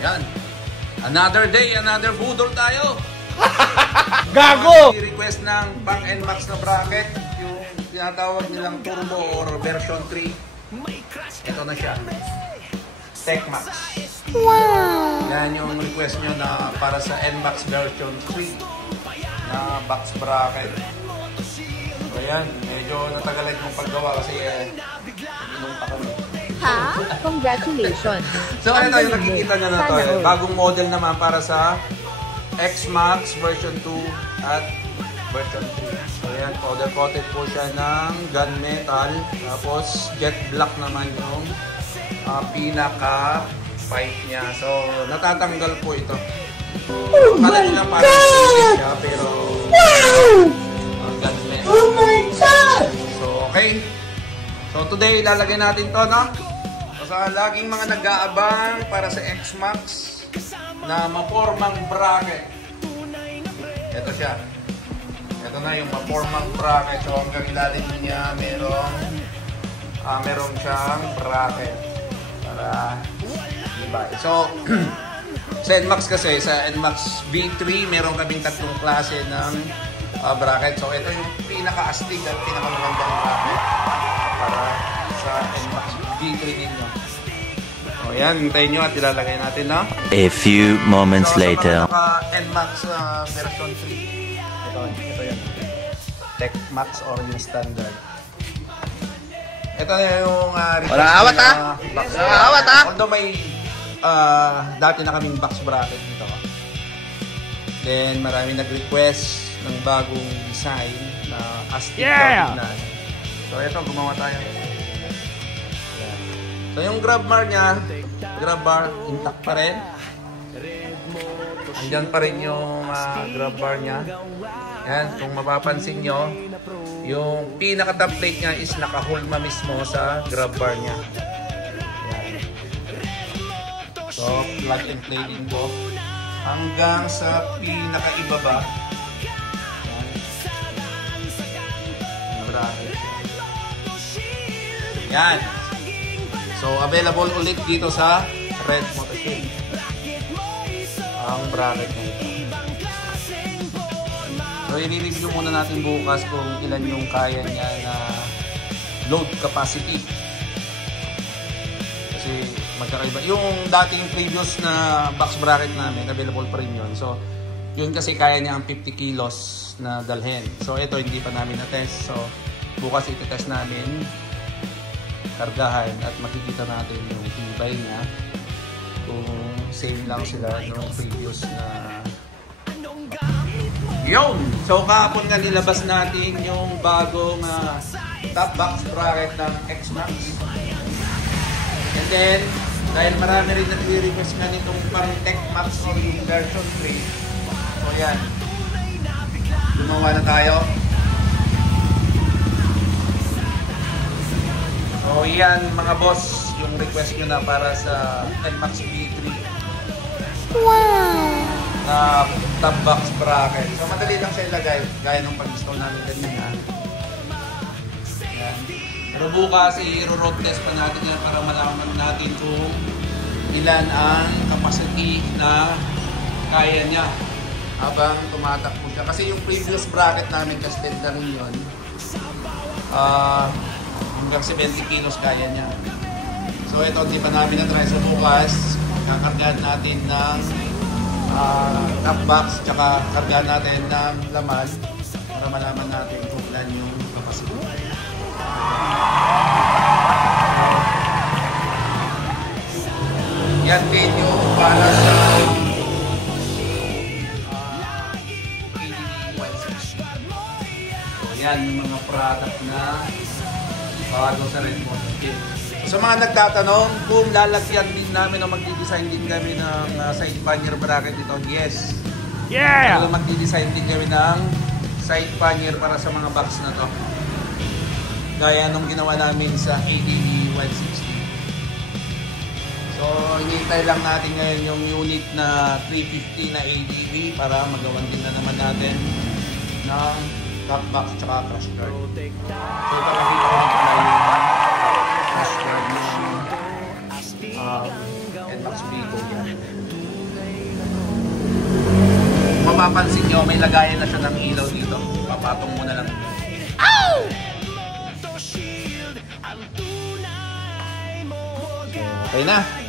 Yan. Another day, another budol tayo. Gago! I-request ng pang NMAX na bracket, yung tinatawag nilang turbo or version 3. Ito na siya. TechMax. Wow! Yan yung request nyo na para sa NMAX version 3 na box bracket. So yan, medyo natagalan yung paggawa kasi inong pa kami. Ha? Congratulations. So ano yung nakikita nyo na to? Bagong model naman para sa X-Max version 2 at version 3. So yan, powder coated po siya ng gunmetal. Tapos jet black naman yung pinaka pipe niya. So natatanggal po ito. Oh my God! Siya, pero gunmetal. Oh my God! So okay. So today ilalagay natin to, no? So sa laging mga nag-aabang para sa X-Max na mapormang bracket. Ito siya. Ito na yung mapormang bracket. So hanggang ilalim niya merong siyang bracket para diba. So sa NMAX kasi, sa NMAX V3 meron kaming tatlong klase ng bracket. So ito yung pinaka-astig at pinaka-magandang bracket para sa NMAX V3 ninyo. So yan, hintayin nyo at ilalagay natin na. A few moments later. NMAX version 3. Ito yan. TechMax or yung standard. Ito na yung wala awat ha? Wala awat ha? Although may dati na kaming box bracket dito. Then marami nag-request ng bagong design na astig na. So ito, gumawa tayo. So yung grab bar niya, grab bar intact pa rin. Andyan pa rin yung grab bar niya. Yan, kung mapapansin nyo, yung pinaka-top plate niya is nakahulma mismo sa grab bar niya. Yan. So plug and play din ko hanggang sa pinaka-ibaba. Yan. So, available ulit dito sa Red Motorshade. Ang bracket na ito. So, i-review muna natin bukas kung ilan yung kaya niya na load capacity. Kasi magkakaiba. Yung dating previous na box bracket namin, available pa rin yun. So, yun kasi kaya niya ang 50 kilos na dalhin. So, ito hindi pa namin na-test. So, bukas iti-test namin kargahan at makikita natin yung tibay niya kung same lang sila nung previous na yun! So kahapon nga nilabas natin yung bagong top box bracket ng X-Max, and then dahil marami rin nag-request nga nitong pang TechMax or yung version 3, so yan, gumawa na tayo. So yan mga boss, yung request nyo na para sa NMAX V3. Wow! Na top box bracket. So madali lang siya ilagay, gaya nung pag-install namin kanina. Yan. Pero bukas i-road test pa natin yan para malaman natin kung ilan ang capacity na kaya niya habang tumatakbo siya. Kasi yung previous bracket namin, casted na rin yun. Hanggang 70 kilos kaya niya. So ito, hindi pa namin na-try sa bukas. Kakargahan natin ng top box, tsaka kargahan natin ng laman para malaman natin kung ilan yung capacity. Yan din yung para sa ADV 160. So yan yung mga product na bago sa Red Motorshade. Sa mga nagtatanong kung lalagyan din namin o magdi-design din kami ng side pannier bracket dito, yes. Yeah! So, magdi-design din kami ng side pannier para sa mga box na to. Gaya nung ginawa namin sa ADV 160. So, hinihintay lang natin ngayon yung unit na 350 na ADV para magawan din na naman natin ng top box tsaka crash guard. So, ipakakita ko na pala yung crash guard ng NMAX V2. Mapapansin nyo, may lagayan na siya ng ilaw dito. Papatong mo na lang. Okay na.